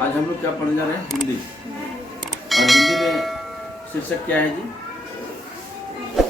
आज हम लोग क्या पढ़ने जा रहे हैं? हिंदी। और हिंदी में शीर्षक क्या है जी?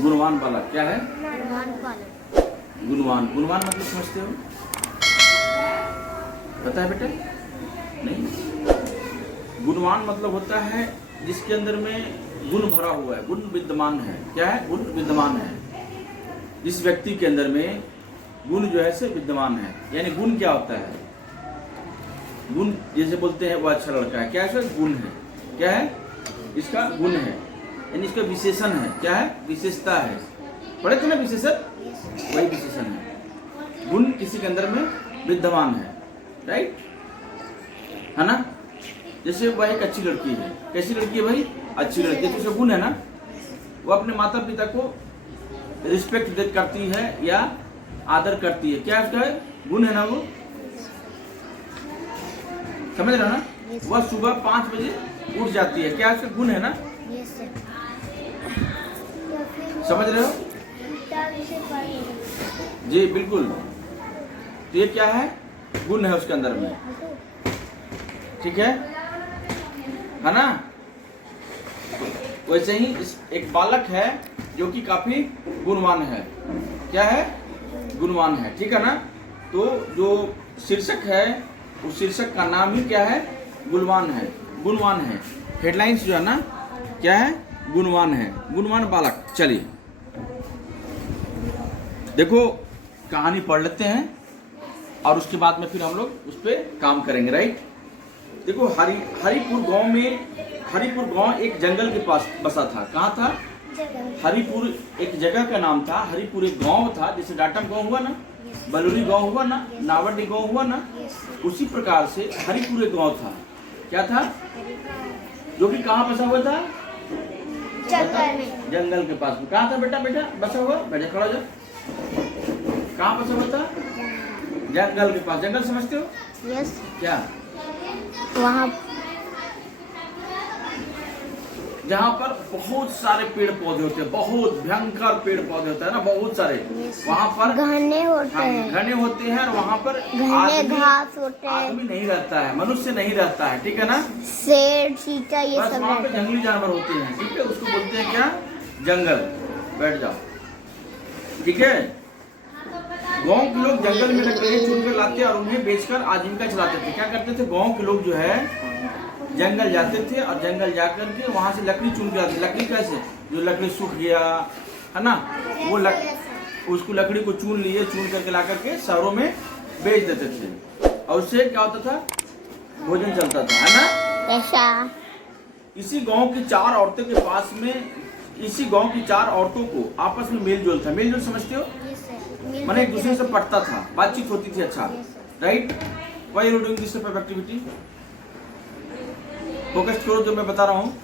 गुणवान बालक। क्या है? गुणवान। गुणवान मतलब समझते हो? पता है बेटा? नहीं। गुणवान मतलब होता है जिसके अंदर में गुण भरा हुआ है, गुण विद्यमान है। क्या है? गुण विद्यमान है। जिस व्यक्ति के अंदर में गुण जो है से विद्यमान है। यानी गुण क्या होता है? गुण जैसे बोलते हैं वो अच्छा लड़का है, क्या है? गुण है। क्या है? इसका गुण है, यानी इसका विशेषण है। क्या है? विशेषता है। पढ़े थे ना विशेषण? वही विशेषण है। गुण किसी के अंदर में विद्यमान है, राइट है ना? जैसे वह एक अच्छी लड़की है। कैसी लड़की है भाई? अच्छी लड़की है। तो उसका गुण है ना, वो अपने माता पिता को रिस्पेक्ट करती है या आदर करती है। क्या उसका गुण है ना? वो समझ रहे हो ना? वह सुबह 5 बजे उठ जाती है। क्या उसका गुण है ना? समझ रहे हो जी? बिल्कुल। तो ये क्या है? गुण है उसके अंदर में। ठीक है ना? वैसे ही एक बालक है जो कि काफी गुणवान है। क्या है? गुणवान है। ठीक है ना? तो जो शीर्षक है उस शीर्षक का नाम ही क्या है? गुणवान है। गुणवान है। हेडलाइंस जो है ना, क्या है? गुणवान है। गुणवान बालक। चलिए देखो, कहानी पढ़ लेते हैं और उसके बाद में फिर हम लोग उस पर काम करेंगे, राइट? देखो, हरिपुर गांव एक जंगल के पास बसा था। कहाँ था? हरिपुर एक जगह का नाम था। हरिपुर एक गांव था, जैसे डाटम गांव हुआ ना, बलूरी गांव हुआ ना, नावडी गांव हुआ ना, उसी प्रकार से हरिपुर एक गांव था। क्या था? जो कि कहाँ बसा हुआ था? जंगल के पास। कहाँ था बेटा? बसा हुआ? बैठे, खड़ा हो जाओ। कहाँ बसा हुआ था? जंगल के पास। जंगल समझते हो? यस। क्या? वहाँ जहाँ पर बहुत सारे पेड़ पौधे होते हैं, बहुत भयंकर पेड़ पौधे होते हैं ना, बहुत सारे। वहाँ पर घने होते हैं। घने होते हैं और वहाँ पर घने घास होते हैं। आदमी नहीं रहता है, मनुष्य नहीं रहता है। ठीक है ना? शेर, चीता, ये बस सब वहाँ पे रहते हैं। जंगली जानवर होते हैं। ठीक है? उसको बोलते हैं क्या? जंगल। बैठ जाओ। ठीक है? गांव के लोग जंगल में लकड़ियाँ चुन कर लाते और उन्हें बेचकर आजीविका चलाते थे। क्या करते थे? गांव के लोग जो है जंगल जाते थे और जंगल जाकर के वहां से लकड़ी चुन के आते। लकड़ी कैसे? जो लकड़ी सूख गया है ना, वो उसको लकड़ी को चुन लिए, चुन करके ला करके शहरों में बेच देते थे और उससे क्या होता था? भोजन चलता था, है ना? ऐसा इसी गांव की 4 औरतों के पास में, इसी गांव की 4 औरतों को आपस में मेल जोल था। मेल जोल समझते हो? मैंने एक दूसरे से पटता था, बातचीत होती थी। अच्छा, right? Why you doing this type of activity? Focus करो जो मैं बता रहा हूँ।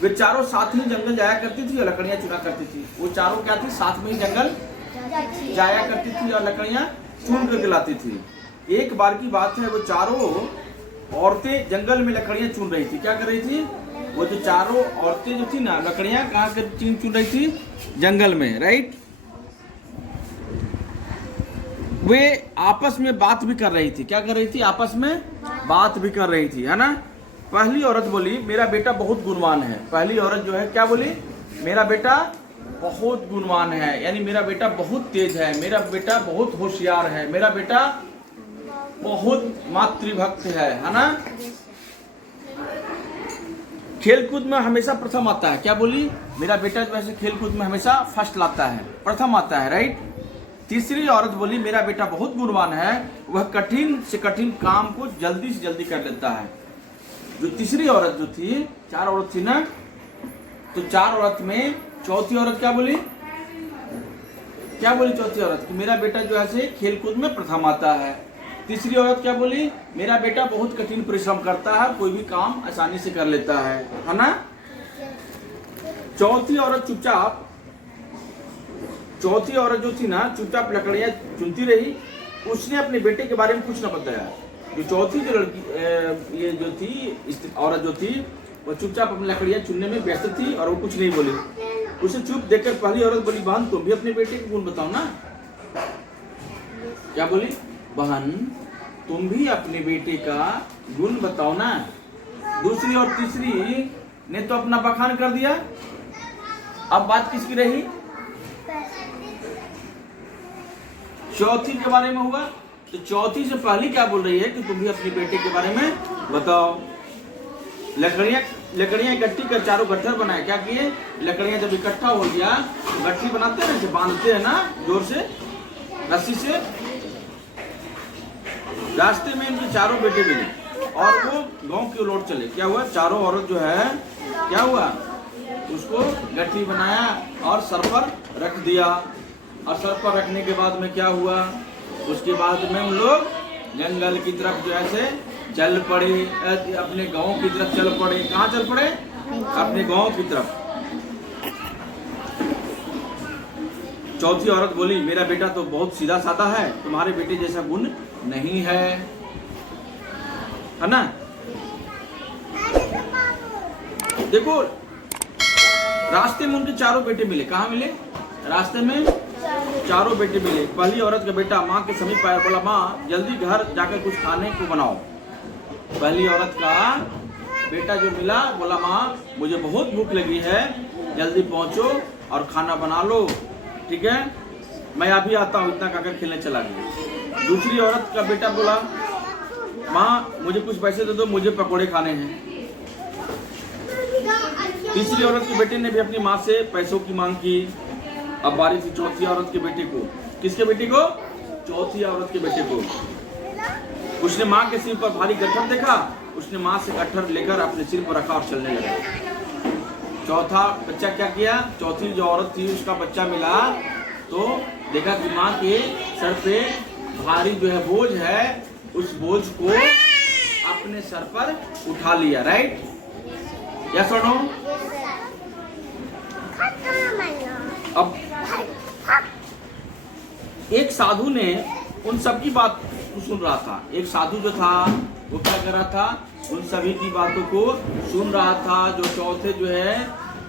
वे चारों साथ ही जंगल जाया करती थी और लकड़ियां चुना करती थी। वो चारों क्या थी? साथ में ही जंगल जाया करती थी और लकड़ियां चुन करके लाती थी। एक बार की बात है, वो चारों औरतें जंगल में लकड़ियां चुन रही थी। क्या कर रही थी? वो जो चारों औरतें जो थी ना, लकड़ियां कहाँ कर चुन रही थी? जंगल में, राइट? वे आपस में बात भी कर रही थी। क्या कर रही थी? आपस में बात भी कर रही थी, है ना? पहली औरत बोली, मेरा बेटा बहुत गुणवान है। पहली औरत जो है क्या बोली? मेरा बेटा बहुत गुणवान है, यानी मेरा बेटा बहुत तेज है, मेरा बेटा बहुत होशियार है, मेरा बेटा बहुत मातृभक्त है ना? खेलकूद में हमेशा प्रथम आता है। क्या बोली? मेरा बेटा जो है खेलकूद में हमेशा फर्स्ट लाता है, प्रथम आता है, राइट? तीसरी औरत बोली, मेरा बेटा बहुत गुणवान है, वह कठिन से कठिन काम को जल्दी से जल्दी कर लेता है। जो तीसरी औरत जो थी, 4 औरत थी ना, तो 4 औरत में चौथी औरत क्या बोली? क्या बोली चौथी औरत? कि मेरा बेटा जो है खेलकूद में प्रथम आता है। तीसरी औरत क्या बोली? मेरा बेटा बहुत कठिन परिश्रम करता है, कोई भी काम आसानी से कर लेता है ना? चौथी औरत जो थी ना, चुपचाप लकड़ियां चुनती रही। उसने अपने बेटे के बारे में कुछ न बताया। जो चौथी जो लड़की, ये जो थी औरत जो थी, वो चुपचाप अपनी लकड़ियां चुनने में व्यस्त थी और वो कुछ नहीं बोली। उसे चुप देखकर पहली औरत बोली, बहन तुम भी अपने बेटे के गुण बताओ ना। क्या बोली? बहन तुम भी अपनी बेटे का गुण बताओ ना। दूसरी और तीसरी ने तो अपना बखान कर दिया, अब बात किसकी रही? चौथी के बारे में हुआ। तो चौथी से पहली क्या बोल रही है कि तुम भी अपने बेटे के बारे में बताओ। लकड़ियां इकट्ठी कर चारों गट्ठर बनाए। क्या किए? लकड़ियां जब इकट्ठा हो गया तो गट्ठी बनाते हैं ना, बांधते हैं ना जोर से रस्सी से। रास्ते में इनके चारों बेटे मिले और वो गांव की ओर चले। क्या हुआ? चारों औरत जो है क्या हुआ, उसको गट्ठी बनाया और सर पर रख दिया। और सर पर रखने के बाद में क्या हुआ, उसके बाद में उन लोग जंगल की तरफ जो ऐसे चल पड़े, अपने गांव की तरफ चल पड़े। कहाँ चल पड़े? अपने गांव की तरफ। चौथी औरत बोली, मेरा बेटा तो बहुत सीधा साधा है, तुम्हारे बेटे जैसा गुण नहीं है ना। देखो रास्ते में उनके चारों बेटे मिले। कहाँ मिले? रास्ते में चारों बेटे मिले। पहली औरत का बेटा माँ के समीप आया, बोला माँ जल्दी घर जाकर कुछ खाने को बनाओ। पहली औरत का बेटा जो मिला बोला माँ मुझे बहुत भूख लगी है, जल्दी पहुंचो और खाना बना लो। ठीक है, मैं अभी आता हूँ। इतना कहकर खेलने चला गया। दूसरी औरत का बेटा बोला माँ मुझे कुछ पैसे दे दो, मुझे पकोड़े खाने हैं। तीसरी औरत के बेटे ने भी अपनी माँ से पैसों की मांग की। अब बारी थी चौथी औरत के बेटे को। किसके बेटे को? चौथी औरत के बेटे को। उसने माँ के सिर पर भारी गट्ठर देखा, उसने माँ से गट्ठर लेकर अपने सिर पर रखा और चलने लगा। चौथा बच्चा क्या किया? चौथी जो औरत थी उसका बच्चा मिला तो देखा कि माँ के सर पे भारी जो है बोझ है, उस बोझ को अपने सर पर उठा लिया। राइट या सुनो? अब एक साधु ने उन सब की बात को सुन रहा था। एक साधु जो था वो क्या कर रहा था? उन सभी की बातों को सुन रहा था। जो चौथे जो है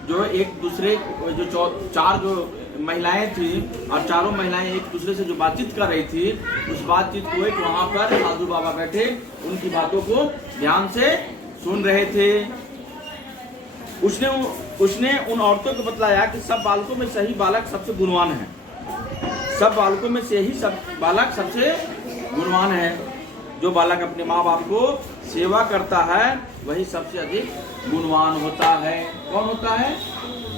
जो एक दूसरे जो चार जो महिलाएं थी और चारों महिलाएं एक दूसरे से जो बातचीत कर रही थी, उस बातचीत को एक वहां पर साधु बाबा बैठे उनकी बातों को ध्यान से सुन रहे थे। उसने उन औरतों को बतलाया कि सब बालकों में से ही बालक सबसे गुणवान है। सब बालकों में से ही सब बालक सबसे गुणवान है। जो बालक अपने माँ बाप को सेवा करता है वही सबसे अधिक गुणवान होता है। कौन होता है?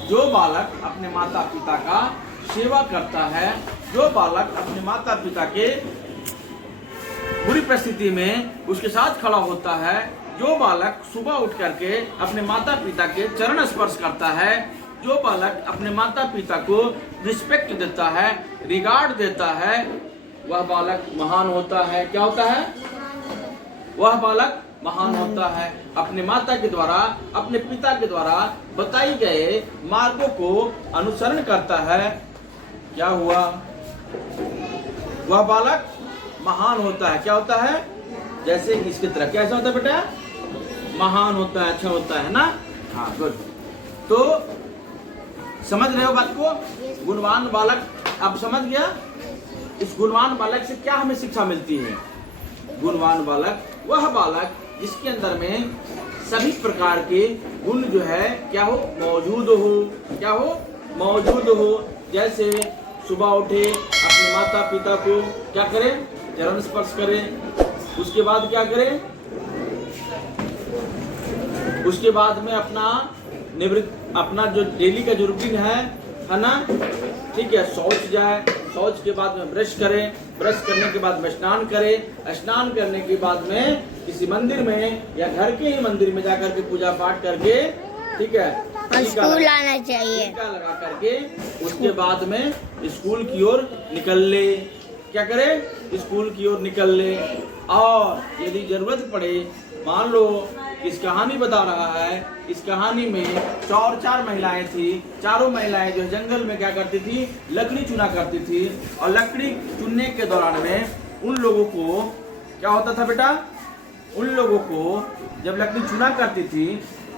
जो बालक अपने माता पिता का सेवा करता है, जो बालक अपने माता पिता के बुरी परिस्थिति में उसके साथ खड़ा होता है, जो बालक सुबह उठ करके अपने माता पिता के चरण स्पर्श करता है, जो बालक अपने माता पिता को रिस्पेक्ट देता है, रिगार्ड देता है, वह बालक महान होता है। क्या होता है? वह बालक महान होता है। अपने माता के द्वारा, अपने पिता के द्वारा बताई गए मार्गों को अनुसरण करता है। क्या हुआ? वह बालक महान होता है। क्या होता है? जैसे इसकी तरह कैसा होता है बेटा? महान होता है, अच्छा होता है ना। हाँ गुड। तो समझ रहे हो बात को? गुणवान बालक अब समझ गया। इस गुणवान बालक से क्या हमें शिक्षा मिलती है? गुणवान बालक वह बालक जिसके अंदर में सभी प्रकार के गुण जो है क्या हो? मौजूद हो। क्या हो? मौजूद हो। जैसे सुबह उठे अपने माता पिता को क्या करे? चरण स्पर्श करे। उसके बाद क्या करे? उसके बाद में अपना जो डेली का जो रूटीन है ना, ठीक है, शौच जाए, शौच के बाद में ब्रश करें, ब्रश करने के बाद में स्नान करें, स्नान करने के बाद में किसी मंदिर में या घर के ही मंदिर में जाकर के पूजा पाठ करके, ठीक है, स्कूल आना चाहिए, टीका लगा करके उसके बाद में स्कूल की ओर निकल ले। क्या करे? स्कूल की ओर निकल ले। और यदि जरूरत पड़े, मान लो इस कहानी बता रहा है, इस कहानी में चार महिलाएं थी। चारों महिलाएं जो जंगल में क्या करती थी? लकड़ी चुना करती थी। और लकड़ी चुनने के दौरान में उन लोगों को क्या होता था बेटा? उन लोगों को जब लकड़ी चुना करती थी,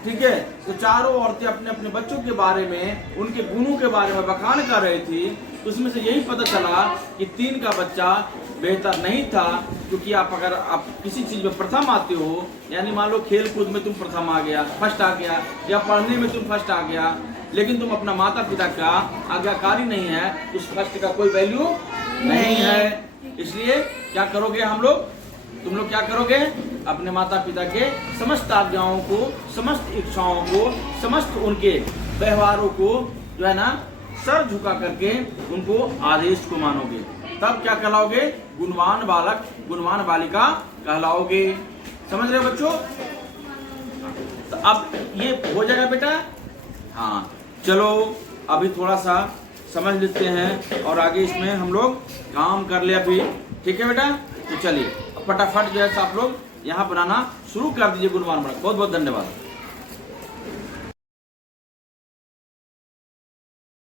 ठीक है, तो चारों औरतें अपने अपने बच्चों के बारे में, उनके गुणों के बारे में बखान कर रही थी। तो उसमें से यही पता चला कि 3 का बच्चा बेहतर नहीं था, क्योंकि अगर आप किसी चीज में प्रथम आते हो, यानी मान लो खेल कूद में तुम प्रथम आ गया, फर्स्ट आ गया, या पढ़ने में तुम फर्स्ट आ गया, लेकिन तुम अपना माता पिता का आज्ञाकारी नहीं है, उस फर्स्ट का कोई वैल्यू नहीं है। इसलिए क्या करोगे हम लोग, तुम लोग क्या करोगे, अपने माता पिता के समस्त आज्ञाओं को, समस्त इच्छाओं को, समस्त उनके व्यवहारों को जो है ना सर झुका करके उनको आदेश को मानोगे, तब क्या कहलाओगे, गुणवान बालक गुणवान बालिका कहलाओगे। समझ रहे हो बच्चों? तो अब ये हो जाएगा बेटा। हाँ चलो अभी थोड़ा सा समझ लेते हैं और आगे इसमें हम लोग काम कर ले अभी, ठीक है बेटा? तो चलिए फटाफट जो है आप लोग यहाँ बनाना शुरू कर दीजिए गुणवान बालक। बहुत बहुत धन्यवाद।